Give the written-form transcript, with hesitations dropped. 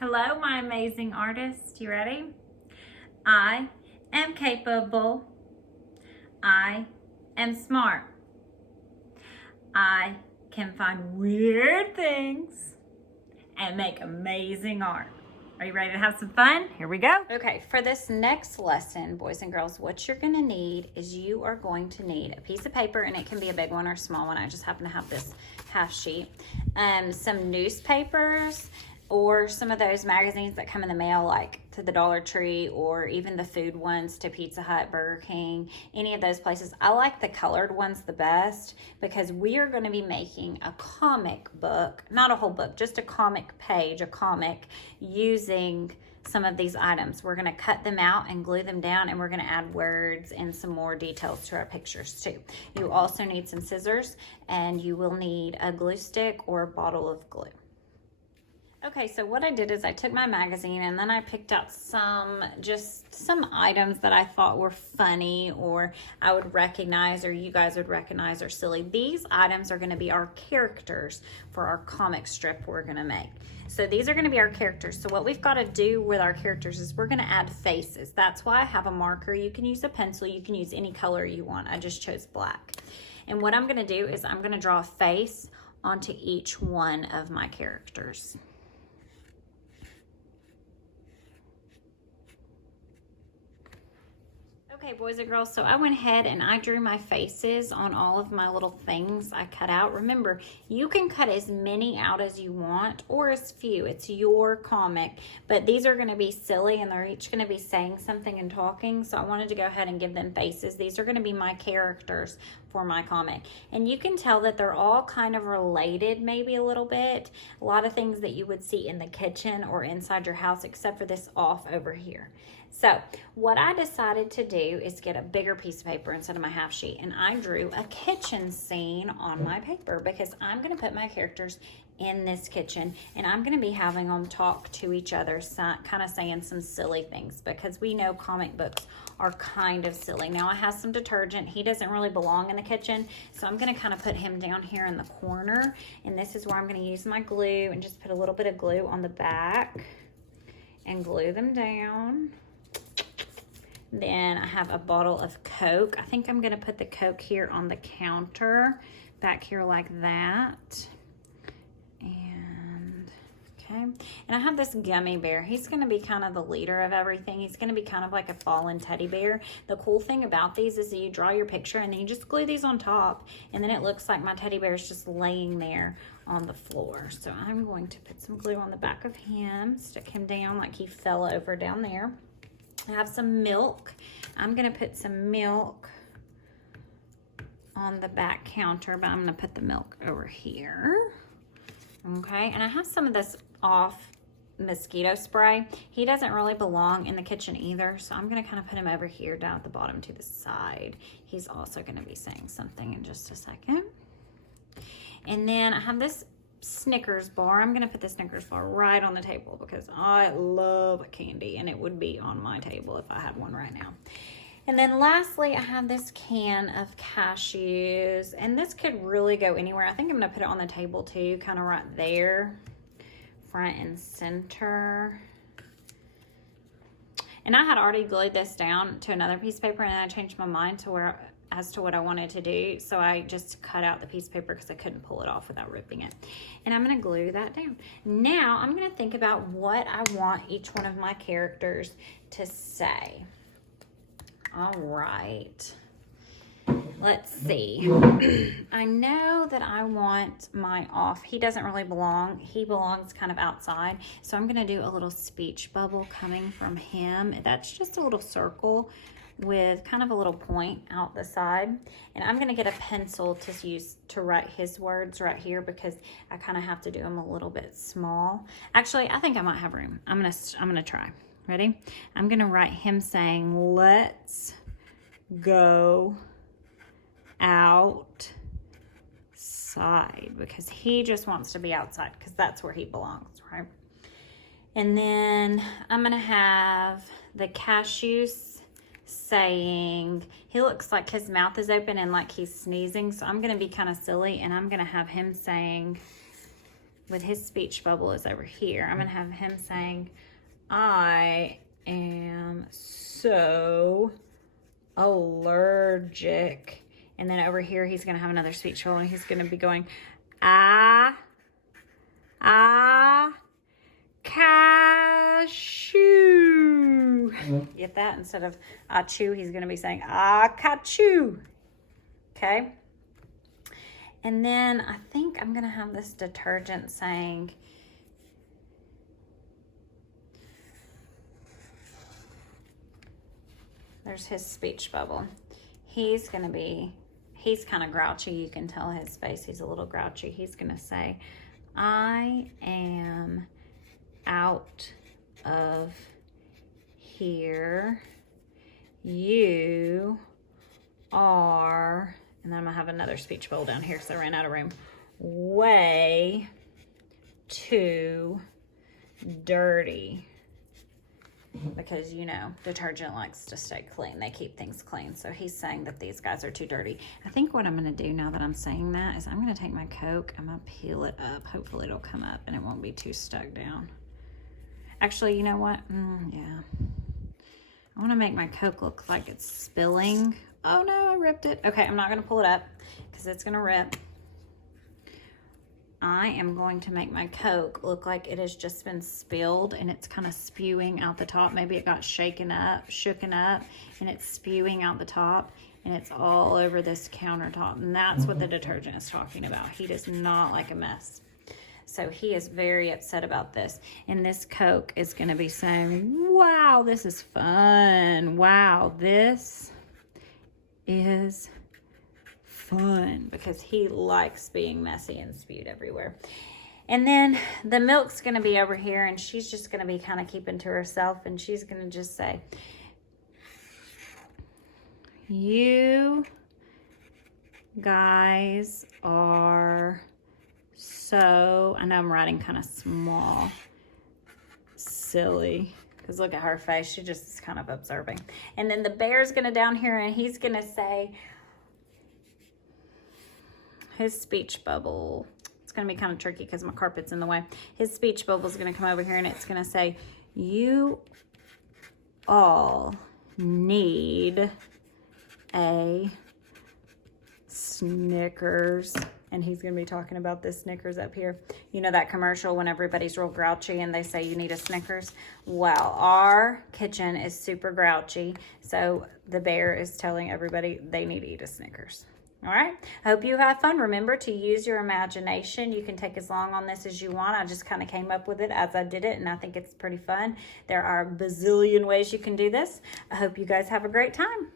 Hello, my amazing artist. You ready? I am capable. I am smart. I can find weird things and make amazing art. Are you ready to have some fun? Here we go. Okay, for this next lesson, boys and girls, what you're going to need is you are going to need a piece of paper, and it can be a big one or a small one. I just happen to have this half sheet. Some newspapers or some of those magazines that come in the mail, like to the Dollar Tree, or even the food ones to Pizza Hut, Burger King, any of those places. I like the colored ones the best because we are going to be making a comic book, not a whole book, just a comic page, a comic, using some of these items. We're going to cut them out and glue them down, and we're going to add words and some more details to our pictures too. You also need some scissors, and you will need a glue stick or a bottle of glue. Okay, so what I did is I took my magazine and then I picked out some items that I thought were funny, or I would recognize, or you guys would recognize, or silly. These items are going to be our characters for our comic strip we're going to make. So these are going to be our characters. So what we've got to do with our characters is we're going to add faces. That's why I have a marker. You can use a pencil. You can use any color you want. I just chose black. And what I'm going to do is I'm going to draw a face onto each one of my characters. Okay, boys and girls, so I went ahead and I drew my faces on all of my little things I cut out. Remember, you can cut as many out as you want or as few. It's your comic, but these are going to be silly and they're each going to be saying something and talking, so I wanted to go ahead and give them faces. These are going to be my characters for my comic, and you can tell that they're all kind of related, maybe a little bit. A lot of things that you would see in the kitchen or inside your house, except for this off over here. So what I decided to do is get a bigger piece of paper instead of my half sheet, and I drew a kitchen scene on my paper because I'm going to put my characters in this kitchen, and I'm going to be having them talk to each other, kind of saying some silly things, because we know comic books are kind of silly. Now I have some detergent. He doesn't really belong in the kitchen, so I'm going to kind of put him down here in the corner, and this is where I'm going to use my glue and just put a little bit of glue on the back and glue them down. Then I have a bottle of Coke. I think I'm going to put the Coke here on the counter, back here like that. And, okay. And I have this gummy bear. He's going to be kind of the leader of everything. He's going to be kind of like a fallen teddy bear. The cool thing about these is that you draw your picture and then you just glue these on top, and then it looks like my teddy bear is just laying there on the floor. So I'm going to put some glue on the back of him, stick him down like he fell over down there. I have some milk. I'm going to put some milk on the back counter, but I'm going to put the milk over here. Okay, and I have some of this off mosquito spray. He doesn't really belong in the kitchen either, so I'm going to kind of put him over here down at the bottom to the side. He's also going to be saying something in just a second. And then I have this Snickers bar. I'm going to put the Snickers bar right on the table because I love candy, and it would be on my table if I had one right now. And then lastly, I have this can of cashews, and this could really go anywhere. I think I'm going to put it on the table too, kind of right there, front and center. And I had already glued this down to another piece of paper, and I changed my mind to as to what I wanted to do, so I just cut out the piece of paper because I couldn't pull it off without ripping it. And I'm going to glue that down. Now I'm going to think about what I want each one of my characters to say. All right, let's see. I know that I want my off. He doesn't really belong. He belongs kind of outside, so I'm going to do a little speech bubble coming from him. That's just a little circle with kind of a little point out the side, and I'm going to get a pencil to use to write his words right here because I kind of have to do them a little bit small. Actually, I think I might have room. I'm gonna try. Ready? I'm going to write him saying, "Let's go outside," because he just wants to be outside because that's where he belongs, right? And then I'm going to have the cashews saying, he looks like his mouth is open and like he's sneezing, so I'm going to be kind of silly, and I'm going to have him saying, with his speech bubble is over here. I'm going to have him saying, I am so allergic. And then over here, he's going to have another speech bubble, and he's going to be going, cashew. Get that? Instead of chew, he's going to be saying, cashew. Okay? And then I think I'm going to have this detergent saying, there's his speech bubble. He's kind of grouchy. You can tell his face. He's a little grouchy. He's going to say, I am out of here. You are, and then I'm going to have another speech bubble down here because I ran out of room. Way too dirty. Because, you know, detergent likes to stay clean. They keep things clean. So he's saying that these guys are too dirty. I think what I'm going to do now that I'm saying that is I'm going to take my Coke. I'm going to peel it up. Hopefully it'll come up and it won't be too stuck down. Actually, you know what? Yeah. I want to make my Coke look like it's spilling. Oh no, I ripped it. Okay, I'm not going to pull it up because it's going to rip. I am going to make my Coke look like it has just been spilled and it's kind of spewing out the top. Maybe it got shooken up, and it's spewing out the top, and it's all over this countertop. And that's what the detergent is talking about. He does not like a mess. So he is very upset about this. And this Coke is going to be saying, wow, this is fun. Wow, this is fun, because he likes being messy and spewed everywhere. And then the milk's going to be over here, and she's just going to be kind of keeping to herself, and she's going to just say, you guys are so, I know I'm writing kind of small, silly, because look at her face. She just is kind of observing. And then the bear's going to down here, and he's going to say, his speech bubble, it's going to be kind of tricky because my carpet's in the way. His speech bubble is going to come over here, and it's going to say, you all need a Snickers. And he's going to be talking about this Snickers up here. You know that commercial when everybody's real grouchy and they say you need a Snickers? Well, our kitchen is super grouchy, so the bear is telling everybody they need to eat a Snickers. All right, I hope you have fun. Remember to use your imagination. You can take as long on this as you want. I just kind of came up with it as I did it, and I think it's pretty fun. There are a bazillion ways you can do this. I hope you guys have a great time.